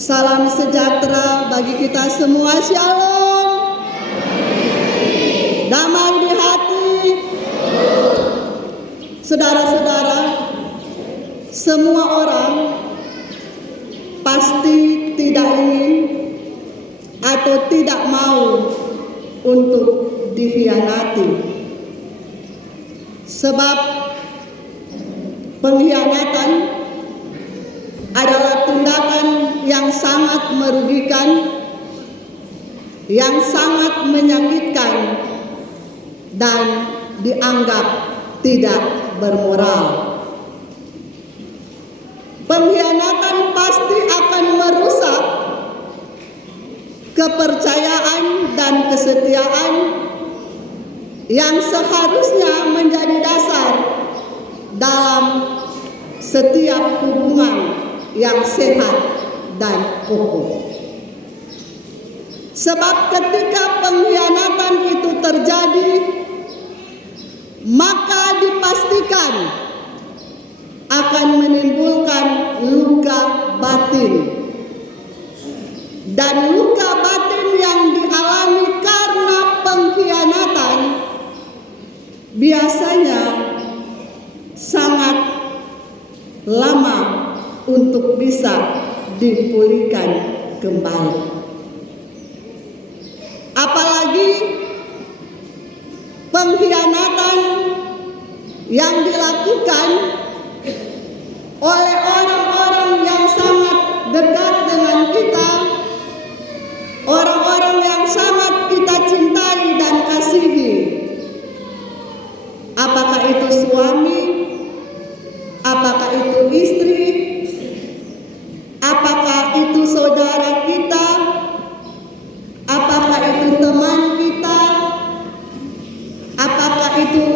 Salam sejahtera bagi kita semua. Shalom. Damai di hati. Saudara-saudara, semua orang pasti tidak ingin atau tidak mau untuk dikhianati. Sebab pengkhianatan adalah tindakan yang sangat merugikan, yang sangat menyakitkan, dan dianggap tidak bermoral. Pengkhianatan pasti akan merusak kepercayaan dan kesetiaan yang seharusnya menjadi dasar dalam setiap hubungan yang sehat dan kokoh. Sebab ketika pengkhianatan itu terjadi, maka dipastikan akan menimbulkan luka batin. Dan luka batin yang dialami karena pengkhianatan biasanya sangat lama untuk bisa dipulihkan kembali. Apalagi pengkhianatan yang dilakukan oleh orang-orang yang sangat dekat dengan kita, orang-orang yang sangat kita cintai dan kasihi. Apakah itu suami, apakah itu istri, apakah itu saudara kita, apakah itu teman kita, apakah itu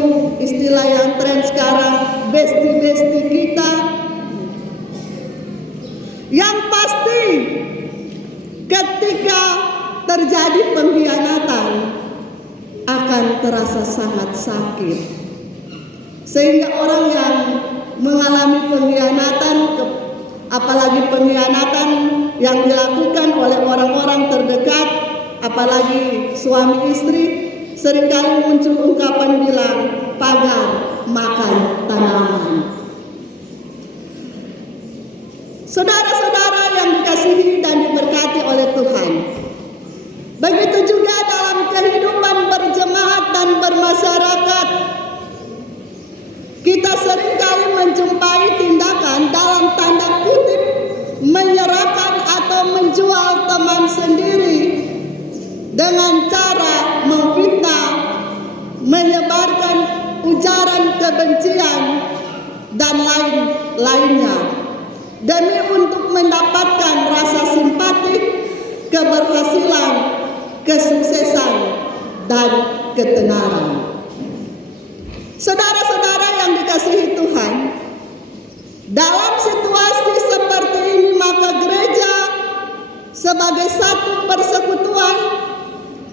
istilah yang tren sekarang besti-besti kita. Yang pasti ketika terjadi pengkhianatan akan terasa sangat sakit, sehingga orang yang mengalami pengkhianatan, apalagi pengkhianatan yang dilakukan oleh orang-orang terdekat, apalagi suami istri, seringkali muncul ungkapan bilang, pagar makan tanaman. Saudara-saudara yang dikasihi dan diberkati oleh Tuhan, begitu juga dalam kehidupan berjemaat dan bermasyarakat, kita seringkali menjumpai tindakan dalam tanda kutip menyerahkan atau menjual teman sendiri dengan cara memfitnah, menyebarkan ujaran kebencian dan lain-lainnya demi untuk mendapatkan rasa simpatik, keberhasilan, kesuksesan, dan ketenaran. Saudara-saudara yang dikasihi Tuhan, dalam situasi seperti ini maka gereja sebagai satu persekutuan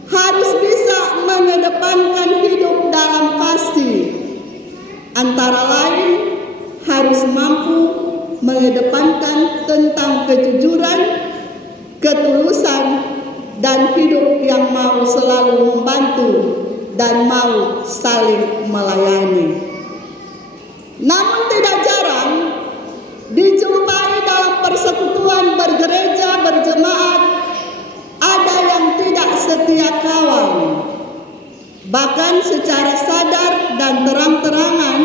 harus bisa mengedepankan hidup dalam kasih. Antara lain harus mampu mengedepankan tentang kejujuran, ketulusan, dan hidup yang mau selalu membantu dan mau saling melayani. Namun tidak jarang dijumpai dalam persekutuan bergereja berjemaat ada yang tidak setia kawan, bahkan secara sadar dan terang-terangan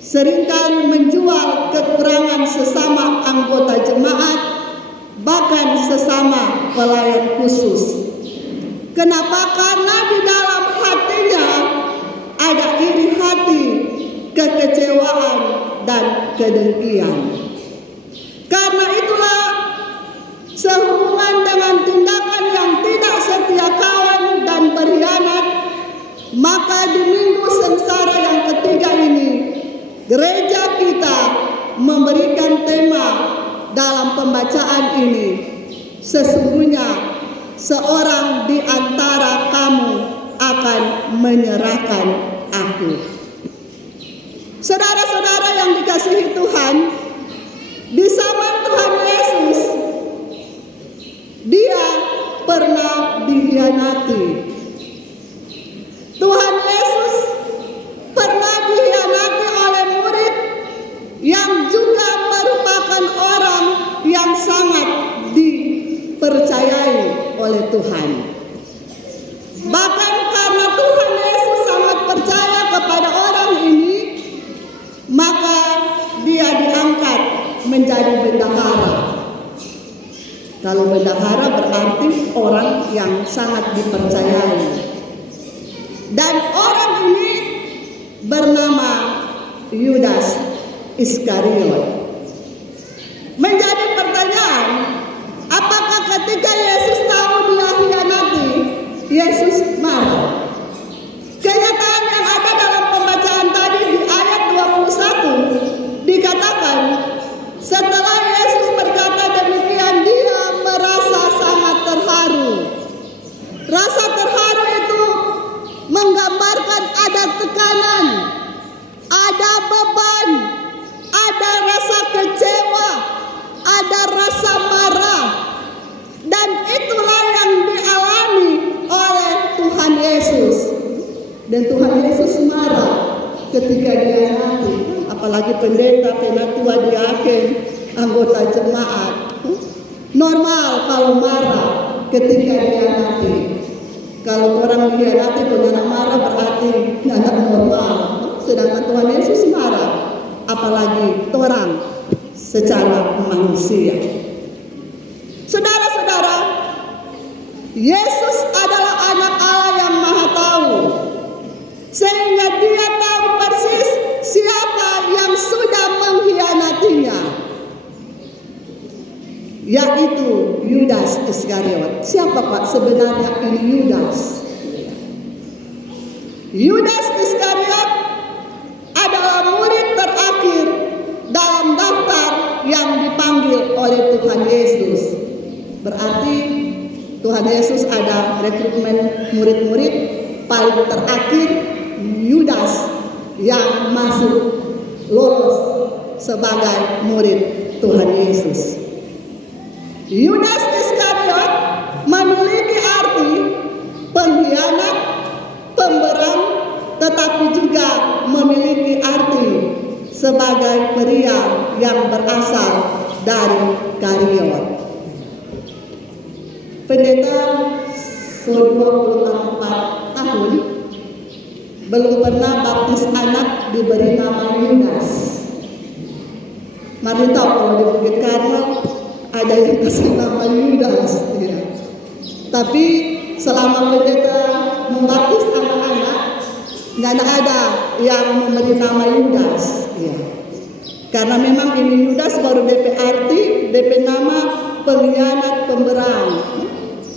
seringkali menjual kekurangan sesama anggota jemaat, bahkan sesama pelayan khusus. Kenapa? Karena di dalam hatinya ada iri hati, kekecewaan, dan kedengkian. Karena itulah sehubungan dengan tindakan yang tidak setia kawan dan berkhianat, maka di minggu sengsara yang ketiga ini gereja kita memberikan tema dalam pembacaan ini, sesungguhnya seorang di antara kamu akan menyerahkan aku. Saudara-saudara yang dikasihi Tuhan, di zaman Tuhan Yesus dikhianati. Tuhan Yesus pernah dikhianati oleh murid yang juga merupakan orang yang sangat dipercayai oleh Tuhan. Bahkan karena Tuhan Yesus sangat percaya kepada orang ini, maka dia diangkat menjadi bendahara. Kalau bendahara berarti orang yang sangat dipercayai. Dan orang ini bernama Yudas Iskariot. Menjadi pertanyaan, apakah ketika Yesus tahu dia hianati, Yesus marah? Kenyataan yang ada dalam pembacaan tadi di ayat 21 dikatakan, setelah Yesus berkata demikian, dia merasa sangat terharu. Rasa terharu itu menggambarkan ada tekanan, ada beban, ada rasa kecewa, ada rasa marah. Dan itulah yang dialami oleh Tuhan Yesus. Dan Tuhan Yesus marah ketika dia mati. Apalagi pendeta, penatua, diaken, anggota jemaat. Normal kalau marah ketika dia mati. Kalau orang dikhianati, kalau anak marah berarti anak normal. Sedangkan Tuhan Yesus marah, apalagi orang secara manusia. Saudara-saudara, Yesus adalah anak Allah yang maha tahu. Sehingga dia tahu persis siapa yang sudah mengkhianatinya, yaitu Yudas Iskariot. Siapa Pak sebenarnya ini Yudas? Yudas Iskariot adalah murid terakhir dalam daftar yang dipanggil oleh Tuhan Yesus. Berarti Tuhan Yesus ada rekrutmen murid-murid, paling terakhir Yudas yang masuk lolos sebagai murid Tuhan Yesus. Yudas Iskariot memiliki arti pengkhianat, pemberang, tetapi juga memiliki arti sebagai pria yang berasal dari Kariot. Pendeta 24 tahun belum pernah baptis anak diberi nama Yudas. Mari tahu kalau di Bukit Karmel ada yang kasih nama Yudas, ya. Tapi selama pendeta membaptis anak-anak, nggak ada yang memberi nama Yudas, ya. Karena memang ini Yudas baru DP arti, DP nama pengkhianat, pemberang.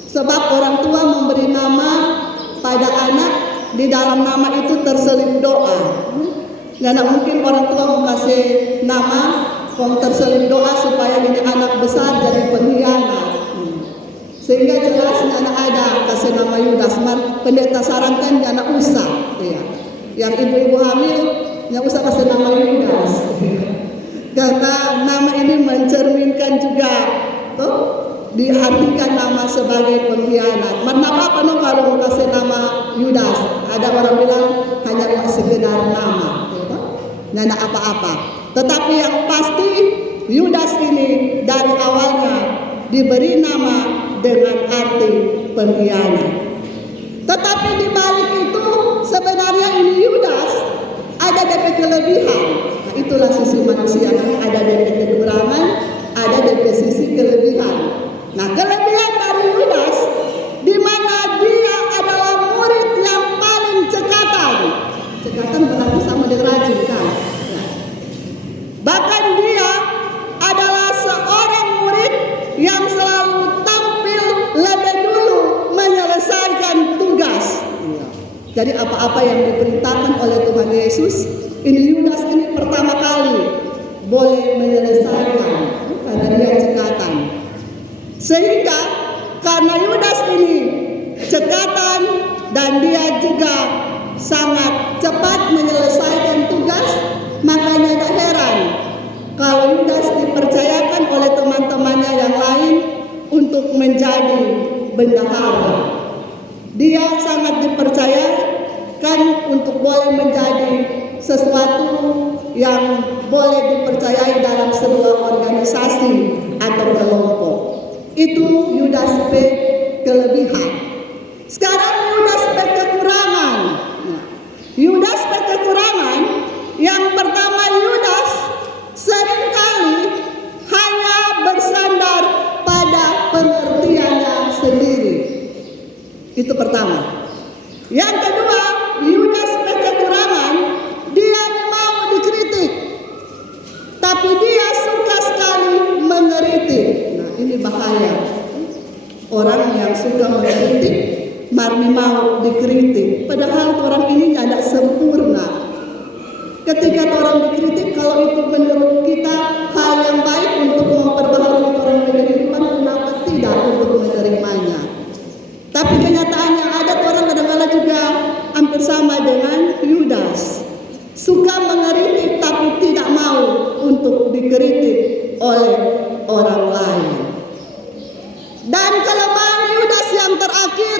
Sebab orang tua memberi nama pada anak, di dalam nama itu terselip doa. Nggak mungkin orang tua mau kasih nama terselip doa supaya ini anak besar jadi pengkhianat. Sehingga jelas anak ada kasih nama Yudas. Pendeta sarankan jangan usah, ya. Yang ibu-ibu hamil jangan usah kasih nama Yudas. Karena nama ini mencerminkan juga, tuh, diartikan nama sebagai pengkhianat. Kenapa no kalau mau kasih nama Yudas? Ada orang bilang hanya sekedar nama, nggak apa-apa. Tetapi yang pasti Yudas ini dari awalnya diberi nama dengan arti pengkhianat. Tetapi di balik itu sebenarnya ini Yudas ada DP kelebihan. Nah, itulah sisi manusia, ada DP kekurangan, ada DP sisi kelebihan. Nah, kelebihan dari Yudas di mana dia adalah murid yang paling cekatan. Cekatan berarti sama dengan rajin kan? Nah, bahkan dia adalah seorang murid yang selalu tampil lebih dulu menyelesaikan tugas. Jadi apa-apa yang diperintahkan oleh Tuhan Yesus, ini Yudas ini pertama kali boleh menyelesaikan karena dia cekatan. Sehingga karena Yudas ini cekatan dan dia juga sangat cepat menyelesaikan tugas, makanya tidak heran kalau Yudas dipercayakan oleh teman-temannya yang lain untuk menjadi bendahara. Dia sangat dipercayakan untuk boleh menjadi sesuatu yang boleh dipercayai dalam sebuah organisasi atau kelompok. Itu Yudas P kelebihan. Sekarang Yudas P kekurangan. Yudas P kekurangan yang pertama, Yudas seringkali hanya bersandar pada pengertiannya sendiri. Itu pertama. Yang kedua, Yudas P kekurangan, dia mau dikritik, tapi dia suka sekali mengeritik. Nah, ini bahaya. Orang yang suka mengeritik, marni mau dikritik. Padahal orang ini tidak sempurna. Ketika orang dikritik, kalau itu menurut kita hal yang baik untuk memperbaharui orang kehidupan, kenapa tidak untuk menerimanya? Tapi kenyataannya ada orang kadang-kadang juga hampir sama dengan Yudas, suka mengeritik tapi tidak mau untuk dikritik oleh orang lain. Dan kelemahan Yudas yang terakhir,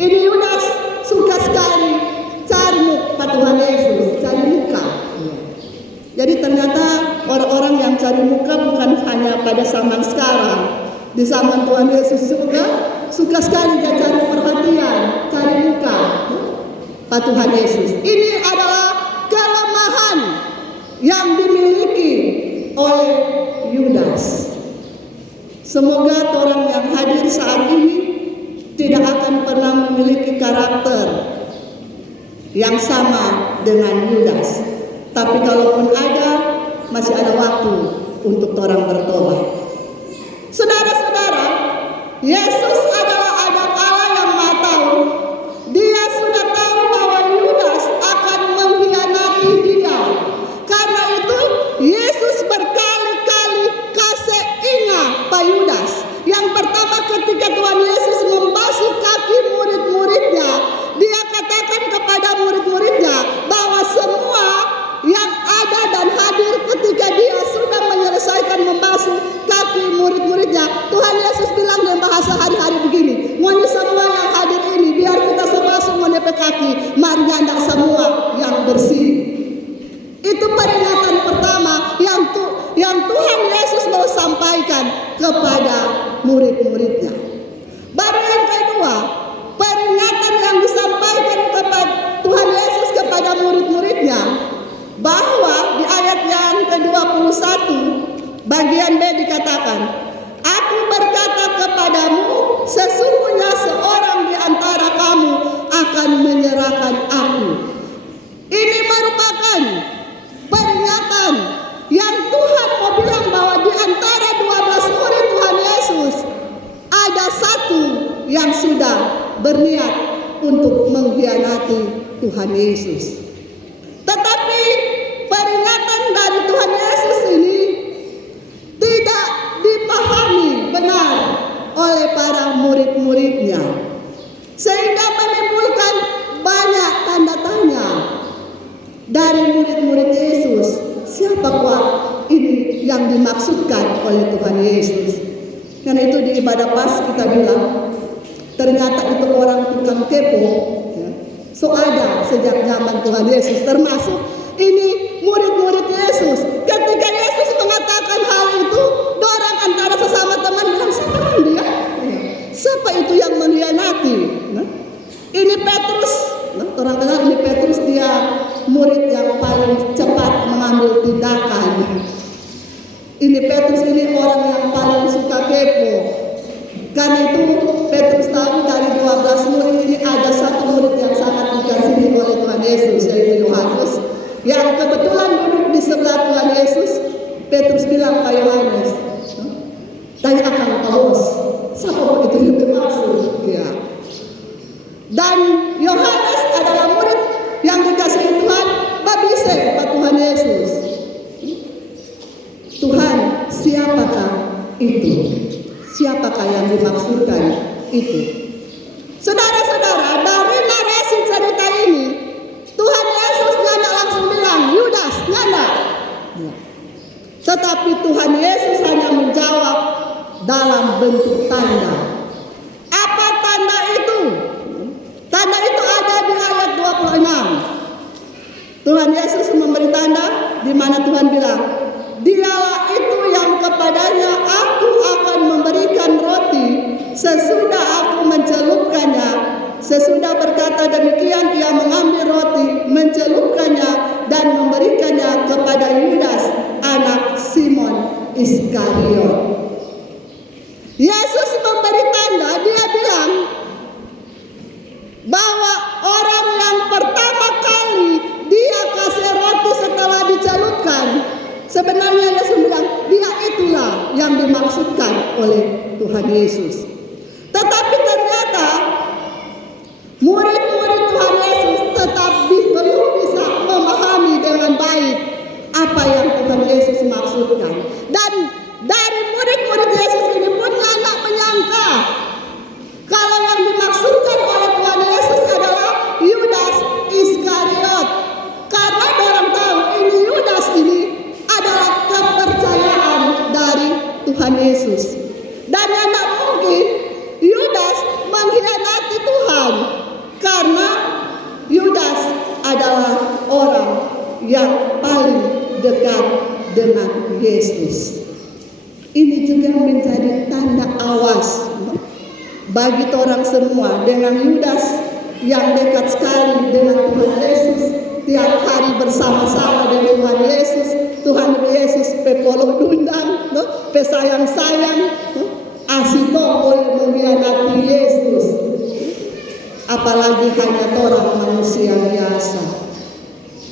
ini Yudas suka sekali cari muka Tuhan Yesus, cari muka. Jadi ternyata orang-orang yang cari muka bukan hanya pada zaman sekarang, di zaman Tuhan Yesus juga suka sekali dia cari perhatian, cari muka Pak Tuhan Yesus. Ini adalah kelemahan yang dimiliki oleh Yudas. Semoga orang yang hadir saat ini tidak akan pernah memiliki karakter yang sama dengan Yudas. Tapi kalaupun ada, masih ada waktu untuk orang bertobat. Saudara-saudara, Yesus adalah anak Allah yang Maha Tahu. Dia sudah tahu bahwa Yudas akan mengkhianati dia. Karena itu Yesus berkali-kali kasih ingat Pak Yudas. Yang pertama, ketika Tuhan Yesus membasuh kaki murid-muridnya, dia katakan kepada murid-muridnya bahwa semua yang ada dan hadir ketika dia sudah menyelesaikan membasuh kaki murid-muridnya, Tuhan Yesus bilang dalam bahasa hari-hari begini, "Moni semua yang hadir ini, biar kita sebasuh menepe kaki, mari nyandak semua yang bersih." Itu peringatan pertama yang Tuhan Yesus mau sampaikan kepada murid-muridnya. Baru yang kedua, peringatan yang disampaikan kepada Tuhan Yesus kepada murid-muridnya, bahwa di ayat yang ke-21 bagian B dikatakan, "Aku berkata kepadamu, sesungguhnya seorang di antara kamu akan menyerahkan aku." Ini merupakan peringatan yang Tuhan mau bilang bahwa di antara 12 murid Tuhan Yesus ada satu yang sudah berniat untuk mengkhianati Tuhan Yesus. Tetapi peringatan dari Tuhan Yesus ini tidak dipahami benar oleh para murid-muridnya, sehingga menimbulkan banyak tanda tanya dari murid-murid Yesus. Siapakah ini yang dimaksudkan oleh Tuhan Yesus? Karena itu di ibadah pas kita bilang, ternyata itu orang tukang kepo, ya. So ada sejak zaman Tuhan Yesus, termasuk ini murid-murid Yesus. Ketika Yesus mengatakan hal itu, orang antara sesama teman bilang, "Siapa kan dia? Siapa itu yang mengkhianati?" Nah, ini Petrus. Nah, orang kenal ini Petrus, dia murid yang paling cepat mengambil tindakan. Ini Petrus ini orang yang paling suka kepo. Karena itu Petrus tahu dari 12 murid ini ada satu murid yang sangat dikasihi oleh Tuhan Yesus, yaitu Yohanes, yang kebetulan duduk di sebelah Tuhan Yesus. Petrus bilang ke Yohanes, "Tanya akan Paulus, siapa itu yang bermaksud?" Ya. Dan Yohanes adalah murid yang dikasihi Tuhan, babise Pak Tuhan Yesus. Tuhan, siapakah itu? Siapakah yang dimaksudkan itu? Saudara-saudara, dari narasi cerita ini, Tuhan Yesus nyanda langsung bilang, "Yudas, nyanda." Tetapi Tuhan Yesus hanya menjawab dalam bentuk tanda. Apa tanda itu? Iskariot. Yesus memberi tanda, dia bilang bahwa orang yang pertama kali dia kasih roti setelah dicelupkan, sebenarnya Yesus bilang dia itulah yang dimaksudkan oleh Tuhan Yesus. Tetapi ternyata murid-murid Tuhan Yesus tetap belum bisa memahami dengan baik apa yang Tuhan Yesus maksudkan. Dan dari murid-murid Yesus ini pun nggak menyangka kalau yang dimaksudkan oleh Tuhan Yesus adalah Yudas Iskariot. Karena orang tahu ini Yudas ini adalah kepercayaan dari Tuhan Yesus. Dan yang tak mungkin Yudas mengkhianati Tuhan, karena Yudas adalah orang yang paling dekat dengan Yesus. Ini juga menjadi tanda awas bagi orang semua dengan Yudas yang dekat sekali dengan Tuhan Yesus, tiap hari bersama-sama dengan Tuhan Yesus. Tuhan Yesus pepolo dundang, pesayang-sayang, asito boleh mengkhianati Yesus. Apalagi hanya orang manusia biasa.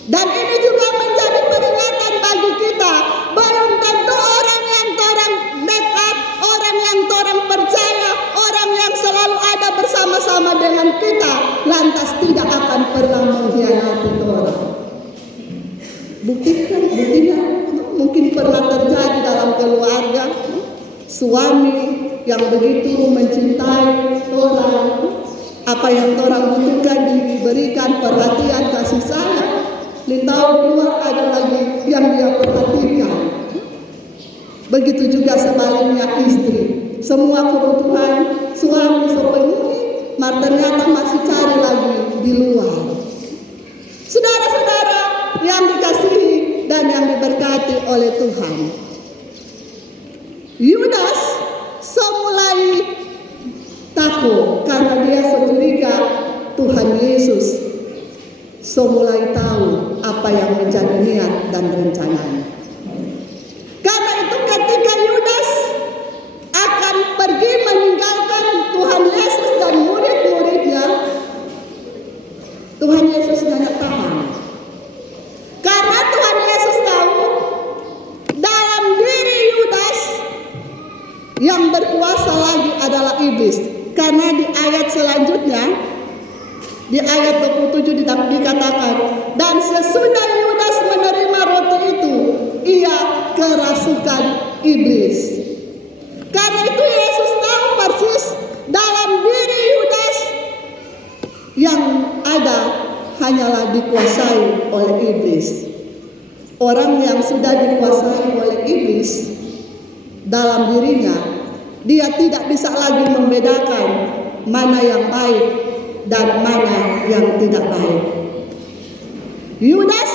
Dan ini juga menjadi peringatan bagi kita. Belum tentu orang yang orang dekat, orang yang orang percaya, orang yang selalu ada bersama-sama dengan kita, lantas tidak akan pernah mengkhianati orang. Buktinya mungkin pernah terjadi dalam keluarga, suami yang begitu mencintai orang, apa yang orang butuhkan diberikan perhatian, kasih sayang. Tahu di luar ada lagi yang dia perhatikan. Begitu juga sebaliknya istri, semua kebutuhan suami sepenuhi, ternyata masih cari lagi di luar. Saudara-saudara yang dikasihi dan yang diberkati oleh Tuhan, Yudas semulai takut karena dia curiga Tuhan Yesus semulai tahu apa yang menjadi niat dan rencananya. Karena itu ketika Yudas akan pergi meninggalkan Tuhan Yesus dan murid-muridnya, Tuhan Yesus tidak tahan. Karena Tuhan Yesus tahu dalam diri Yudas yang berkuasa lagi adalah iblis. Karena di ayat selanjutnya, di ayat 27 dikatakan, dan sesudah Yudas menerima roti itu, ia kerasukan iblis. Karena itu Yesus tahu persis dalam diri Yudas yang ada hanyalah dikuasai oleh iblis. Orang yang sudah dikuasai oleh iblis dalam dirinya, dia tidak bisa lagi membedakan mana yang baik dan mana yang tidak baik. Yudas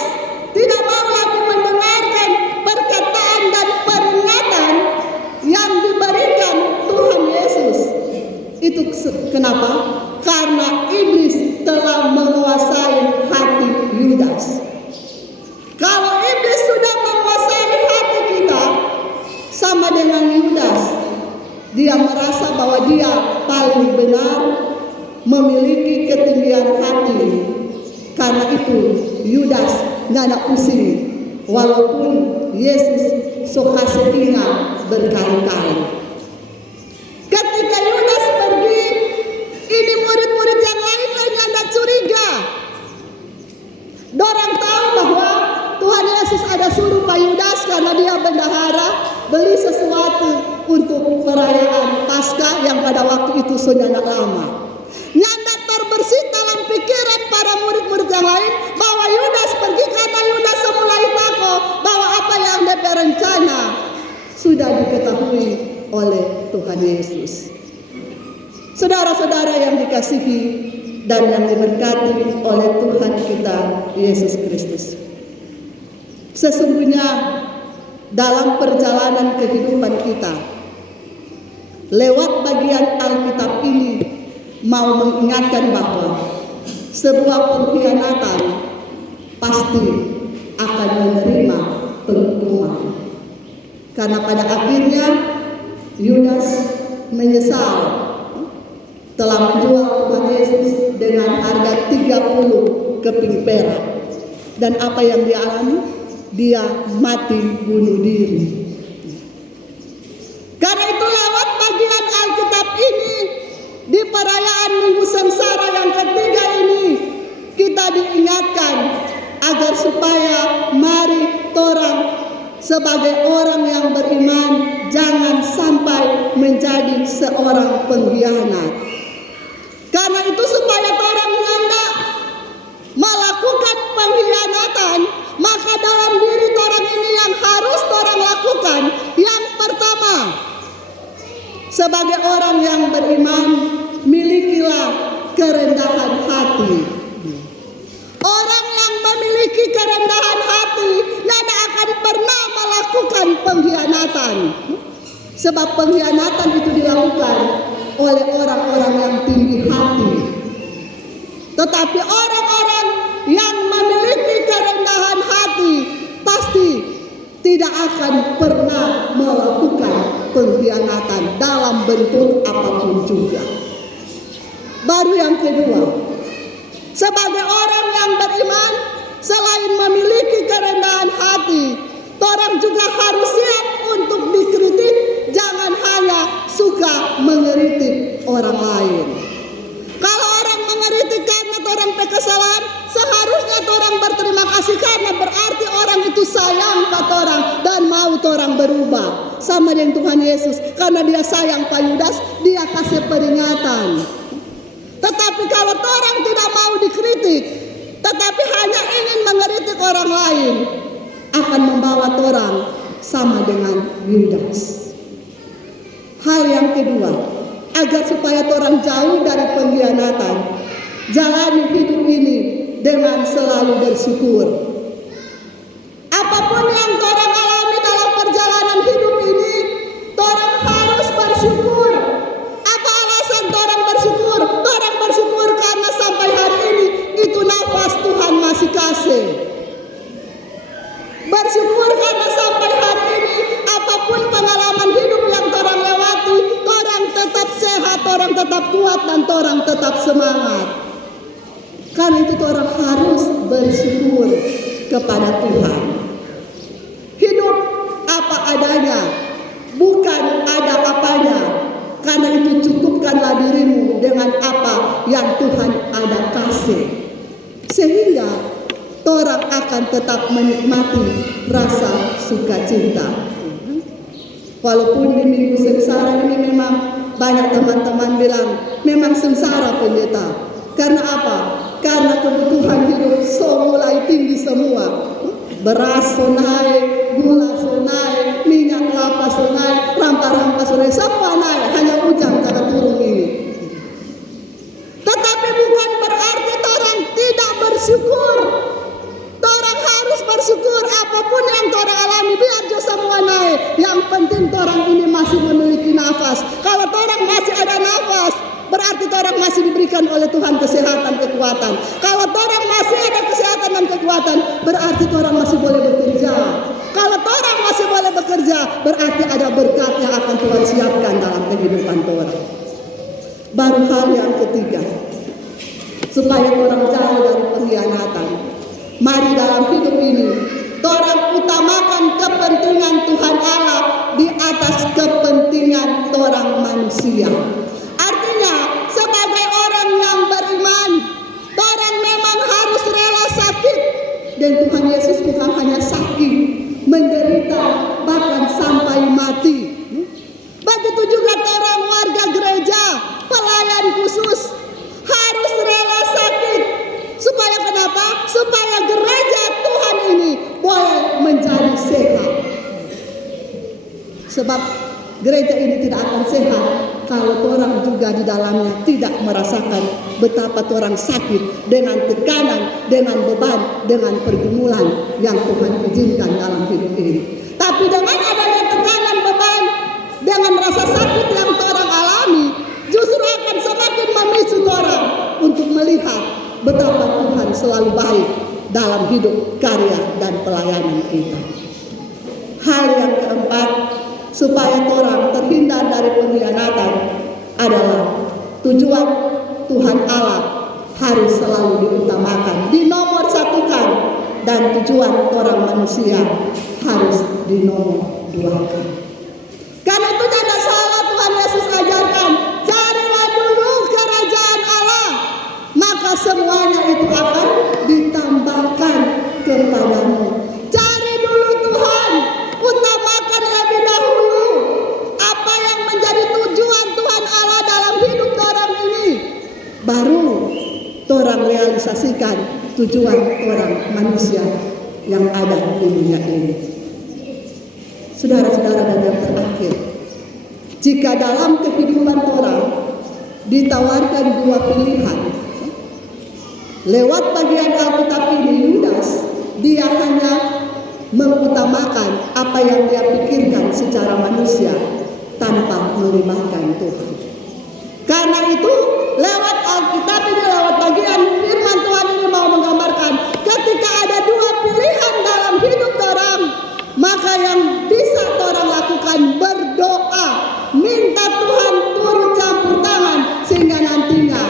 tidak mau lagi mendengarkan perkataan dan peringatan yang diberikan Tuhan Yesus. Itu kenapa? Karena iblis telah menguasai hati Yudas. Kalau iblis sudah menguasai hati kita, sama dengan Yudas, dia merasa bahwa dia paling benar, memiliki ketinggian hati. Karena itu Yudas nggak ada pusing, walaupun Yesus sok kasih ingat berkali-kali. Ketika Yudas pergi, ini murid-murid yang lain nggak curiga. Dorang tahu bahwa Tuhan Yesus ada suruh Pak Yudas karena dia bendahara beli sesuatu untuk perayaan Paskah yang pada waktu itu sudah lama. Nyanda terbersit dalam pikiran para murid-murid yang lain bahwa Yudas pergi karena Yudas semulai takut bahwa apa yang dia rencana sudah diketahui oleh Tuhan Yesus. Saudara-saudara yang dikasihi dan yang diberkati oleh Tuhan kita Yesus Kristus, sesungguhnya dalam perjalanan kehidupan kita, lewat bagian Alkitab ini mau mengingatkan bahwa sebuah pengkhianatan pasti akan menerima penghukuman. Karena pada akhirnya Yudas menyesal telah menjual Tuhan Yesus dengan harga 30 keping perak. Dan apa yang dia alami? Dia mati bunuh diri. Karena itu lewat bagian Alkitab ini, di perayaan Minggu Sengsara yang ketiga ini, kita diingatkan agar supaya mari torang sebagai orang yang beriman jangan sampai menjadi seorang pengkhianat. Karena itu supaya torang hendak melakukan pengkhianatan, maka dalam diri torang ini yang harus torang lakukan. Yang pertama, sebagai orang yang beriman, milikilah kerendahan hati. Orang yang memiliki kerendahan hati tidak akan pernah melakukan pengkhianatan. Sebab pengkhianatan itu dilakukan oleh orang-orang yang tinggi hati. Tetapi orang-orang yang memiliki kerendahan hati pasti tidak akan pernah melakukan pengkhianatan dalam bentuk apapun juga. Baru yang kedua, sebagai orang yang beriman, selain memiliki kerendahan hati, orang juga harus siap untuk dikritik. Jangan hanya suka mengeritik orang lain. Kalau orang mengeritik karena orang kesalahan, seharusnya orang berterima kasih karena berarti orang itu sayang pada orang dan mau orang berubah. Sama dengan Tuhan Yesus, karena dia sayang Pak Yudas, dia kasih peringatan. Tetapi kalau orang tidak mau dikritik, tetapi hanya ingin mengeritik orang lain, akan membawa orang sama dengan Yudas. Hal yang kedua, agar supaya orang jauh dari pengkhianatan, jalani hidup ini dengan selalu bersyukur. Apapun yang orang alami dalam perjalanan hidup ini, orang harus bersyukur. Apa alasan orang bersyukur? Orang bersyukur karena sampai hari ini itu nafas Tuhan masih kasih. Bersyukur karena sampai hari ini apapun pengalaman hidup yang orang lewati, orang tetap sehat, orang tetap kuat, dan orang tetap semangat. Karena itu orang harus bersyukur kepada Tuhan. Hidup apa adanya, bukan ada apanya. Karena itu cukupkanlah dirimu dengan apa yang Tuhan ada kasih. Sehingga orang akan tetap menikmati rasa sukacita. Walaupun di Minggu Sengsara ini memang banyak teman-teman bilang memang sengsara pendeta. Karena apa? Karena kebutuhan hidup mulai tinggi semua. Beras so naik, gula so naik, minyak kelapa so naik, rempah-rempah so naik, semua naik. Hanya hujan karena turun ini. Tetapi bukan berarti orang tidak bersyukur. Orang harus bersyukur apapun yang orang alami, biar jo semua naik. Yang penting orang ini masih memiliki nafas. Kalau orang masih ada nafas, berarti orang masih diberikan oleh Tuhan kesehatan, kekuatan. Kalau orang masih ada kesehatan dan kekuatan, berarti orang masih boleh bekerja. Kalau orang masih boleh bekerja, berarti ada berkat yang akan Tuhan siapkan dalam kehidupan orang. Baru hal yang ketiga, supaya orang jauh dari pengkhianatan. Mari dalam hidup ini, orang utamakan kepentingan Tuhan Allah di atas kepentingan orang manusia. Artinya, sebagai orang yang beriman, orang memang harus rela sakit. Dan Tuhan Yesus bukan hanya sakit, menderita, bahkan sampai mati. Begitu juga orang warga gereja, pelayan khusus, harus rela sakit. Supaya kenapa? Supaya gereja Tuhan ini boleh menjadi sehat. Sebab gereja ini tidak akan sehat kalau orang juga di dalamnya tidak merasakan betapa orang sakit dengan tekanan, dengan beban, dengan pergumulan yang Tuhan izinkan dalam hidup ini. Tapi dengan adanya tekanan, beban, dengan rasa sakit yang orang alami, justru akan semakin memicu orang untuk melihat betapa Tuhan selalu baik dalam hidup, karya, dan pelayanan kita. Hal yang keempat, supaya orang terhindar dari pengkhianatan adalah tujuan Tuhan Allah harus selalu diutamakan, dinomor satukan, dan tujuan orang manusia harus dinomor duakan. Karena itu tidak salah Tuhan Yesus ajarkan, carilah dulu kerajaan Allah, maka semuanya itu akan ditambahkan kepadamu. Cari dulu Tuhan, utamakan lebih dahulu apa yang menjadi tujuan Tuhan Allah dalam hidup orang ini, baru orang realisasikan tujuan orang manusia yang ada di dunia ini. Saudara-saudara, dan yang terakhir, jika dalam kehidupan orang ditawarkan dua pilihan, lewat bagian Alkitab ini Yudas, dia hanya mengutamakan apa yang dia pikirkan secara manusia tanpa melibatkan Tuhan. Karena itu lewat Alkitab ini, lewat bagian firman Tuhan ini mau menggambarkan ketika ada dua pilihan dalam hidup orang, maka yang bisa orang lakukan berdoa, minta Tuhan turut campur tangan sehingga nantinya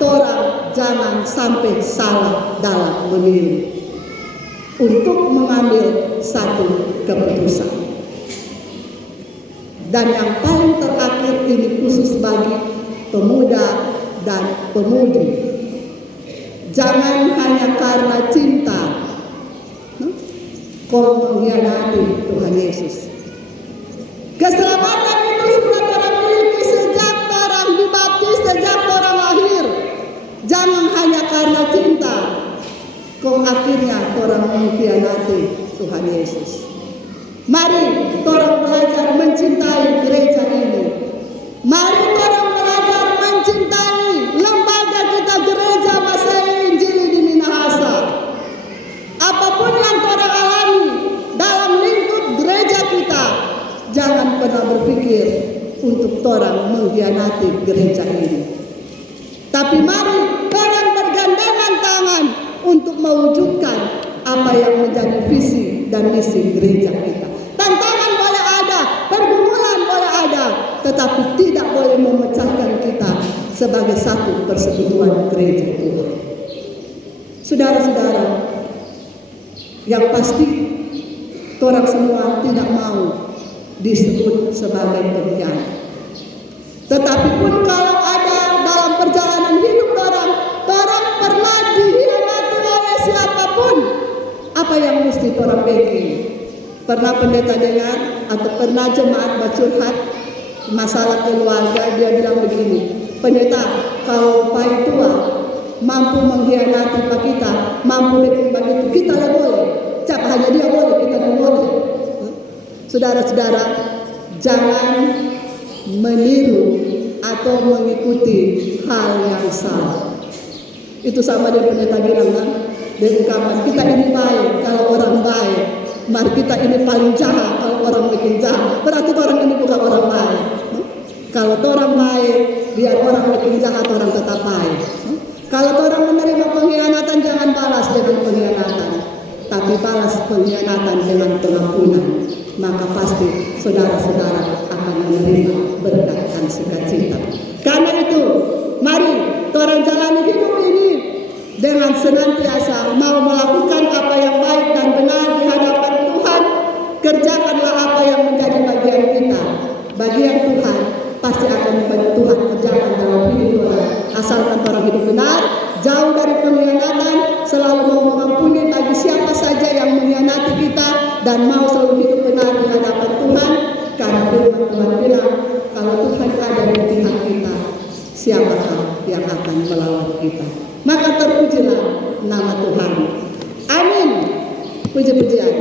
orang jangan sampai salah dalam memilih untuk mengambil satu keputusan. Dan yang paling terakhir ini khusus bagi pemuda dan pemudi, jangan hanya karena cinta kau mengkhianati Tuhan Yesus. Keselamatan itu sudah orang miliki sejak orang dibaptis, sejak orang lahir. Jangan hanya karena cinta kau akhirnya orang mengkhianati Tuhan Yesus. Mari orang belajar mencintai gereja ini. Mari orang belajar mencintai lembaga kita, Gereja Masehi Injili di Minahasa. Apapun yang orang alami dalam lingkup gereja kita, jangan pernah berpikir untuk orang mengkhianati gereja ini. Tapi mari orang bergandengan tangan untuk mewujudkan apa yang menjadi visi dan misi gereja kita. Tantangan boleh ada, pergumulan boleh ada, tetapi tidak boleh memecahkan kita sebagai satu persekutuan gereja Tuhan. Saudara-saudara, yang pasti orang semua tidak mau disebut sebagai pengkhianat. Tetapi pun kalau ada dalam perjalanan hidup orang pernah dikhianati oleh siapapun, apa yang mesti orang bikin? Pernah pendeta dengar atau pernah jemaat bercurhat masalah keluarga, dia bilang begini, pendeta, kalau pai tua mampu mengkhianati pak kita, mampu bikin begitu, kita tidak boleh. Cap hanya dia boleh, kita tidak boleh. Saudara-saudara, jangan meniru atau mengikuti hal yang salah. Itu sama dengan pendeta bilang kan, dia ungkapan kita ini baik kalau orang baik, mari kita ini paling jahat kalau orang bikin jahat, berarti orang ini bukan orang baik. Kalau orang baik, biar orang bikin jahat, orang tetap baik. Kalau orang menerima pengkhianatan, jangan balas dengan pengkhianatan, tapi balas pengkhianatan dengan pengampunan. Maka pasti saudara-saudara akan menerima berkat dan sukacita. Karena itu, mari orang jalani hidup ini dengan senantiasa mau melakukan apa yang baik dan benar di hadapan Tuhan. Kerjakanlah apa yang menjadi bagian kita. Bagian Tuhan pasti akan membantu Tuhan kerjakan dalam hidup orang. Asalkan orang hidup benar, jauh dari pengkhianatan, selalu mau mengampuni bagi siapa saja yang mengkhianati kita, dan mau selalu hidup benar di hadapan Tuhan. Karena firman Tuhan bilang, kalau Tuhan ada di pihak kita, siapakah yang akan melawan kita? Maka terpujilah nama Tuhan. Amin. Puji-pujian.